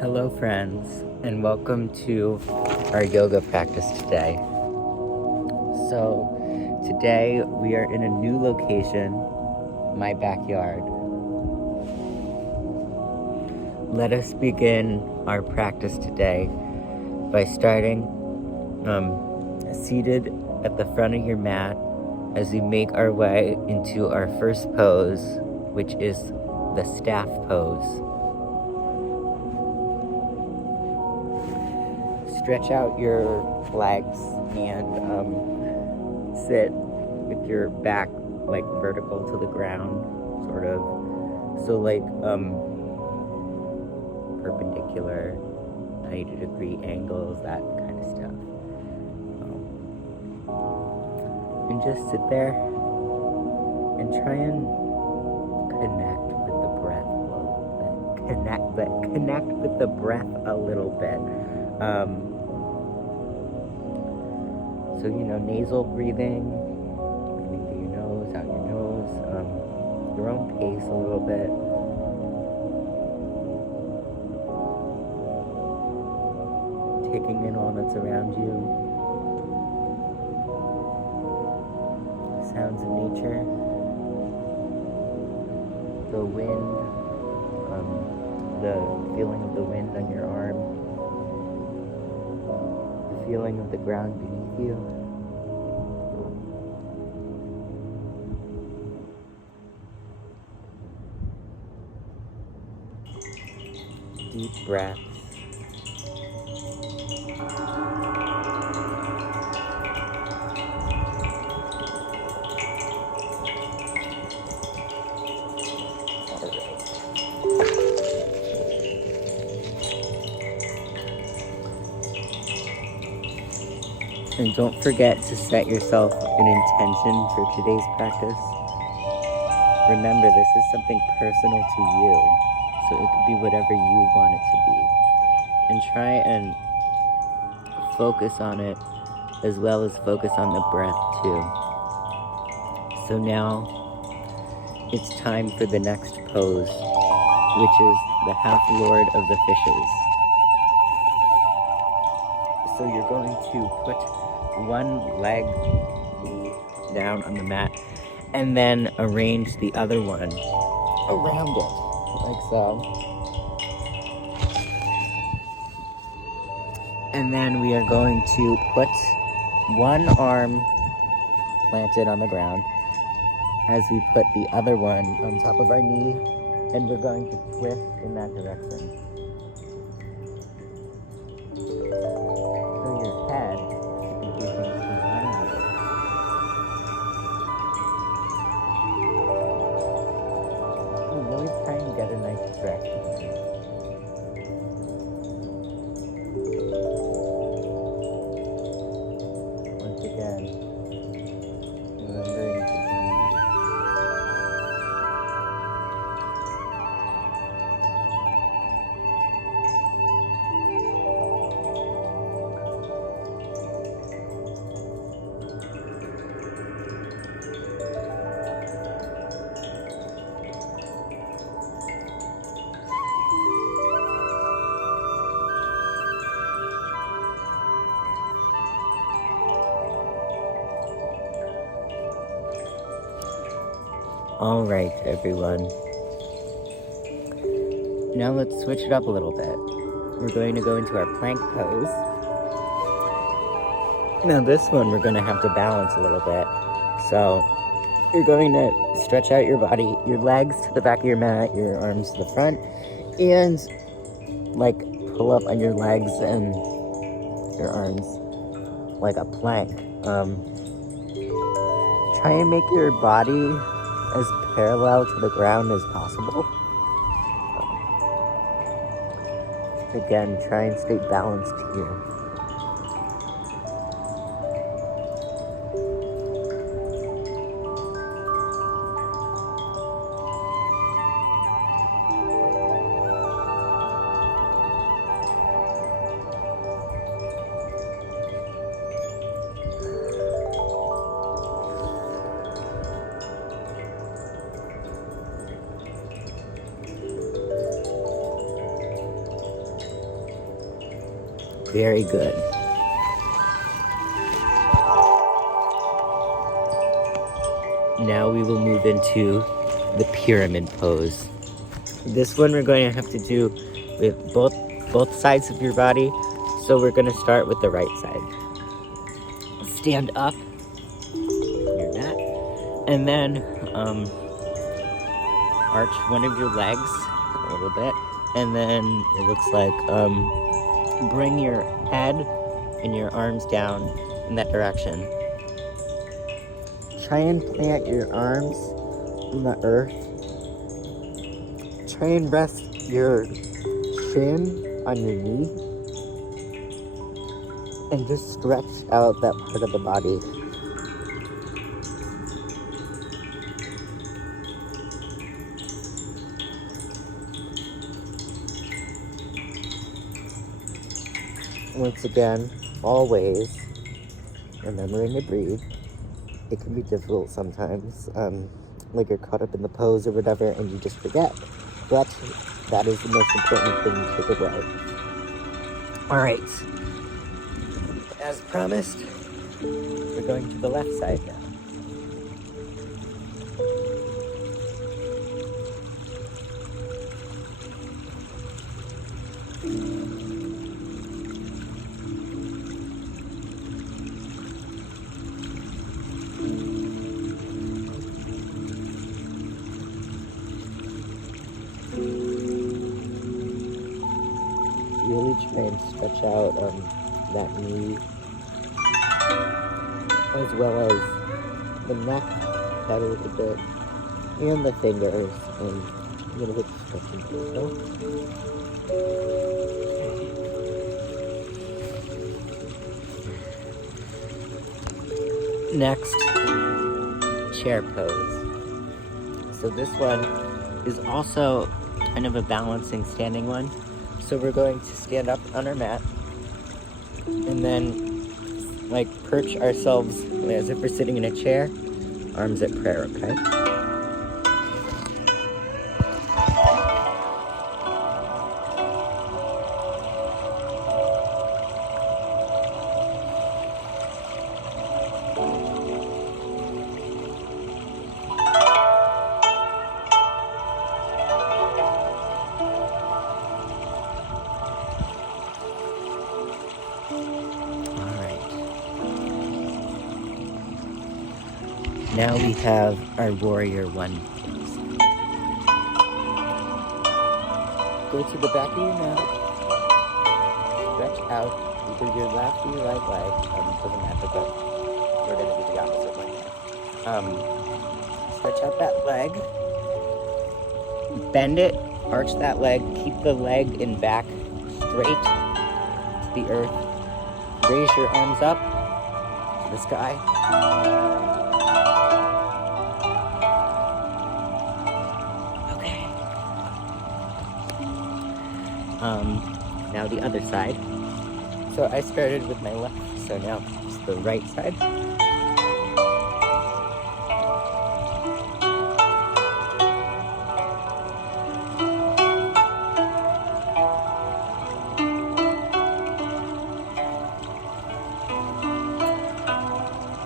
Hello friends, and welcome to our yoga practice today. So, today we are in a new location, my backyard. Let us begin our practice today by starting seated at the front of your mat as we make our way into our first pose, which is the staff pose. Stretch out your legs and sit with your back like vertical to the ground, sort of. So like perpendicular, 90-degree angles, that kind of stuff. And just sit there and try and connect with the breath a little bit. Connect with the breath a little bit. So, nasal breathing, breathing through your nose, out your nose, your own pace a little bit. Taking in all that's around you. Sounds of nature. The wind, the feeling of the wind on your arm. The feeling of the ground beneath you. Deep breaths. And don't forget to set yourself an intention for today's practice. Remember, this is something personal to you, so it could be whatever you want it to be. And try and focus on it as well as focus on the breath too. So now it's time for the next pose, which is the half lord of the fishes. So you're going to put one leg down on the mat and then arrange the other one around it, like so. And then we are going to put one arm planted on the ground as we put the other one on top of our knee, and we're going to twist in that direction. So your head should be facing behind you. And really try and get a nice stretch. Once again, remembering to breathe. All right, everyone. Now let's switch it up a little bit. We're going to go into our plank pose. Now this one we're going to have to balance a little bit. So you're going to stretch out your body, your legs to the back of your mat, your arms to the front, and like pull up on your legs and your arms like a plank. Try and make your body as parallel to the ground as possible. Again, try and stay balanced here. Very good. Now we will move into the pyramid pose. This one we're going to have to do with both sides of your body. So we're going to start with the right side. Stand up, your mat, and then arch one of your legs a little bit, and then it looks like bring your head and your arms down in that direction. Try and plant your arms in the earth. Try and rest your chin on your knee and just stretch out that part of the body. Once again, always remembering to breathe. It can be difficult sometimes, like you're caught up in the pose or whatever and you just forget. But that is the most important thing to take away. Alright, as promised, we're going to the left side now. Really try and stretch out that knee, as well as the neck, that a little bit, and the fingers, and a little bit of stretching also. Next, chair pose. So this one is also kind of a balancing standing one. So we're going to stand up on our mat and then like perch ourselves as if we're sitting in a chair, arms at prayer, okay? Now we have our warrior one pose. Go to the back of your mat, stretch out either your left or your right leg, doesn't matter, but we're going to do the opposite one. Stretch out that leg, bend it, arch that leg, keep the leg and back straight to the earth, raise your arms up to the sky. Now the other side. So I started with my left, so now it's the right side.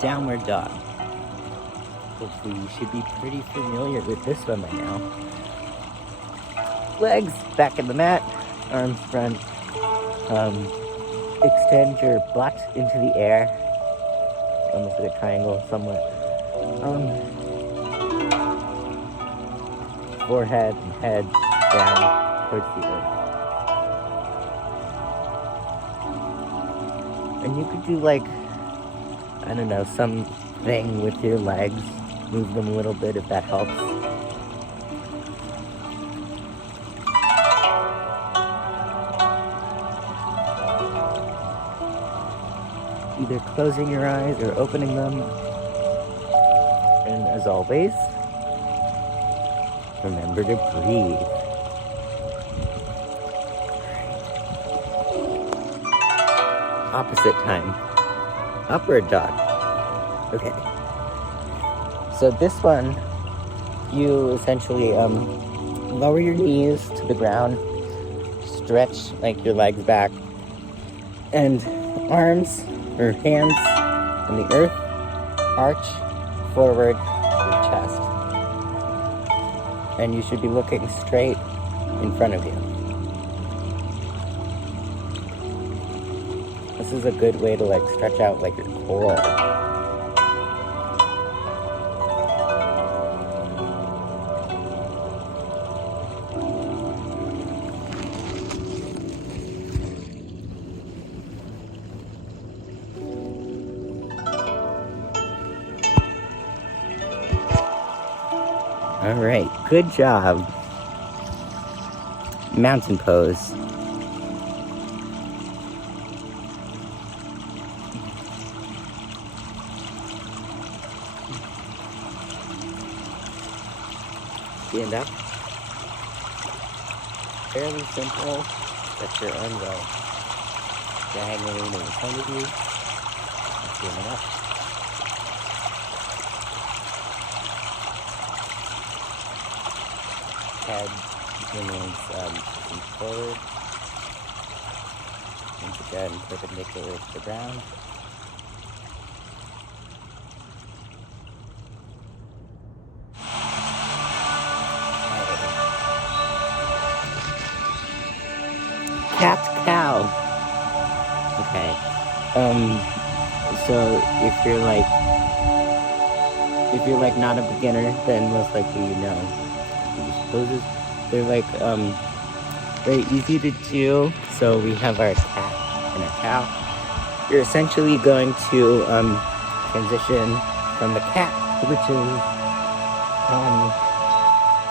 Downward dog. Hopefully you should be pretty familiar with this one by now. Legs back in the mat. Arms front, extend your butt into the air, almost like a triangle somewhat, forehead and head down towards the earth. And you could do like, I don't know, something with your legs, move them a little bit if that helps. Either closing your eyes or opening them. And as always, remember to breathe. Opposite time. Upward dog. Okay. So this one, you essentially lower your knees to the ground, stretch like your legs back, And arms or hands on the earth, arch forward your chest. And you should be looking straight in front of you. This is a good way to like stretch out like your core. All right, good job. Mountain pose. Stand up. Fairly simple. Stretch your arms out diagonally in front of you. Stand up. Head remains facing forward. Once again, perpendicular to the ground. Cat cow. Okay. So if you're like not a beginner, then most likely you know these poses. They're like very easy to do. So we have our cat and our cow. You're essentially going to transition from the cat, which is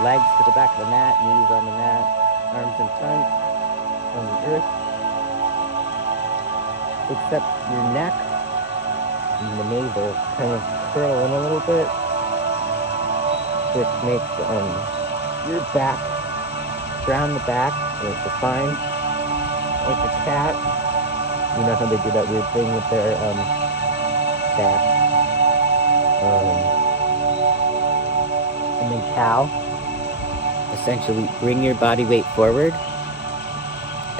legs to the back of the mat, knees on the mat, arms in front on the earth, except your neck and the navel kind of curl in a little bit, which makes your back, round the back, and it's defined like a cat. You know how they do that weird thing with their back. And then cow. Essentially, bring your body weight forward.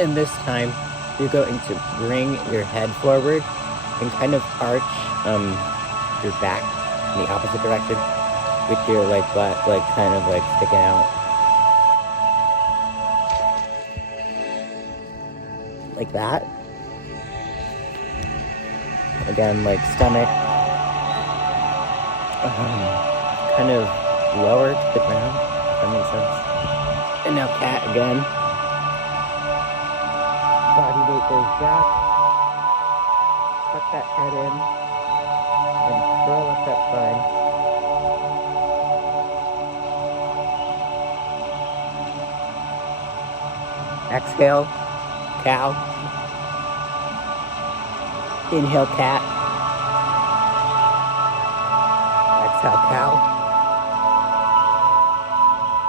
And this time, you're going to bring your head forward and kind of arch your back in the opposite direction with your butt kind of sticking out. Like that. Again, stomach kind of lower to the ground, if that makes sense. And now cat again. Body weight goes back. Tuck that head in and curl up that spine. Exhale, cow. Inhale, cat. Exhale, cow.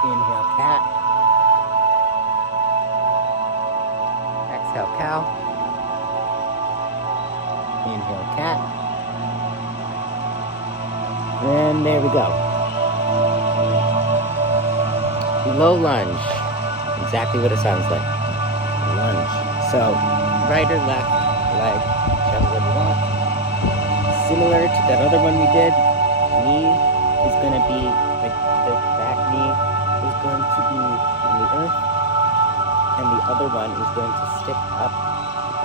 Inhale, cat. Exhale, cow. Inhale, cat. And there we go. Low lunge. Exactly what it sounds like. Lunge. So, right or left leg, whichever one you want. Similar to that other one we did, knee is going to be, the back knee is going to be on the earth, and the other one is going to stick up,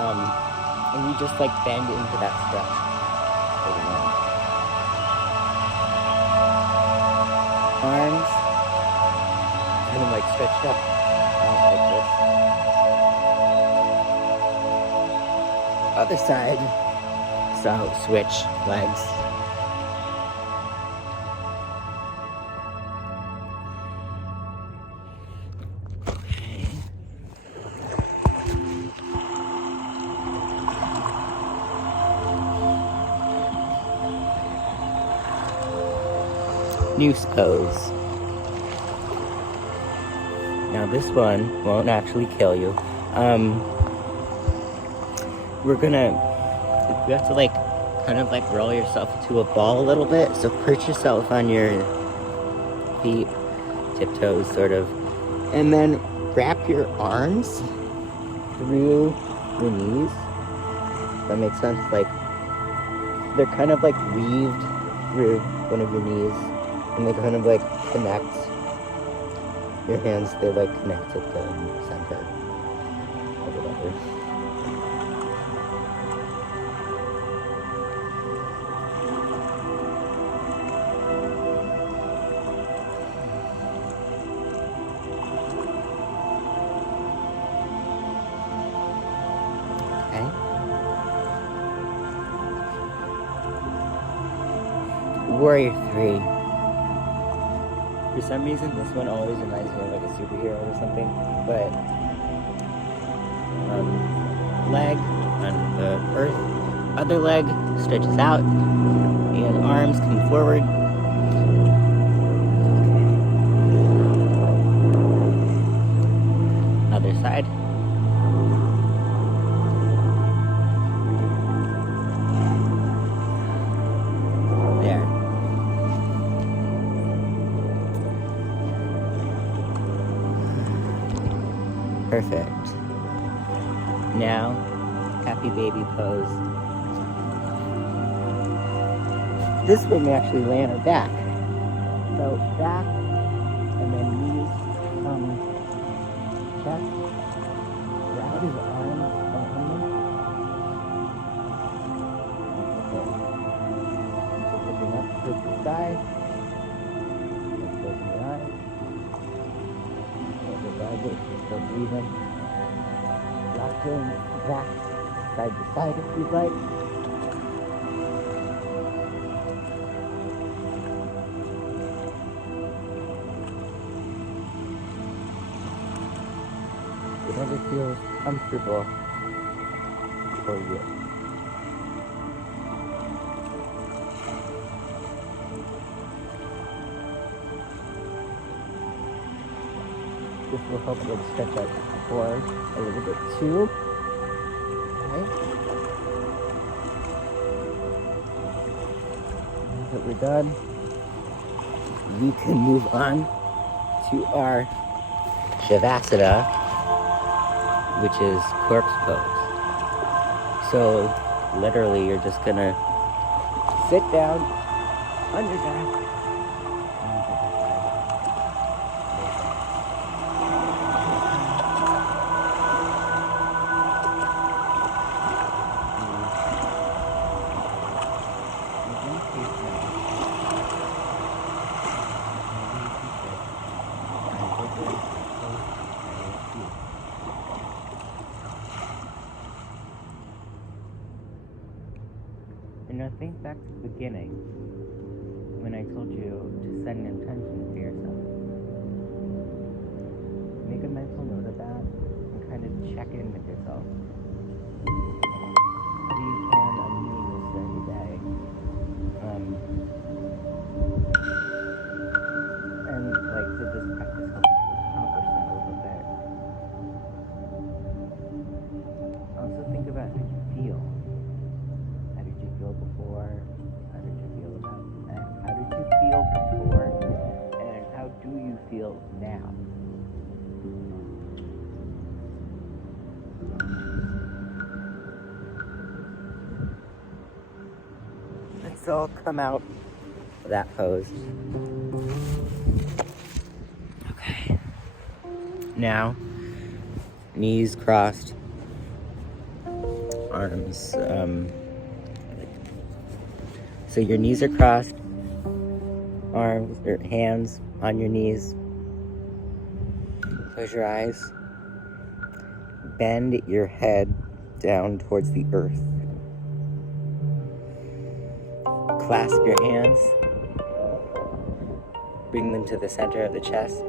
and you just bend into that stretch. Arms kind of stretched up, like this. Other side, so switch legs. Okay. Noose pose. Now this one won't actually kill you. You have to kind of roll yourself into a ball a little bit. So perch yourself on your feet, tiptoes sort of, and then wrap your arms through your knees That makes sense. Like, they're kind of like weaved through one of your knees, and they kind of like connect. Your hands, they like connect at the center or whatever. Warrior 3. For some reason, this one always reminds me of like a superhero or something, but leg on the earth, other leg stretches out, and arms come forward. Other side. Perfect. Now, happy baby pose. This way we actually lay on our back. So back, and then knees, chest, grab your arms behind me. Okay. So looking up towards the sky. Just closing your eyes. Still breathing. Rocking back, side to side if you'd like. Whatever feels comfortable for you. This will help you stretch out your core a little bit too. Okay. Now that we're done, we can move on to our Shavasana, which is corpse pose. So literally you're just gonna sit down on your back. And now think back to the beginning, when I told you to set an intention for yourself. Make a mental note of that and kind of check in with yourself. How do you plan on meeting this every day? And like, did this practice help you to accomplish that a little bit? Also think about how you feel. How did you feel before? How did you feel about that? How did you feel before? And how do you feel now? Let's all come out of that pose. Okay. Now, knees crossed, arms, so your knees are crossed, arms or hands on your knees. Close your eyes. Bend your head down towards the earth. Clasp your hands. Bring them to the center of the chest.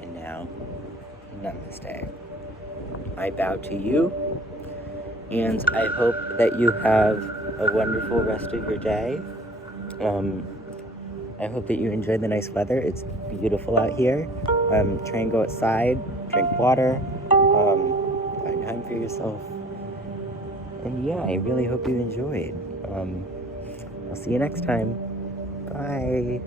And now, namaste. I bow to you, and I hope that you have a wonderful rest of your day. I hope that you enjoy the nice weather. It's beautiful out here. Try and go outside, drink water, find time for yourself. And yeah, I really hope you enjoyed. I'll see you next time. Bye.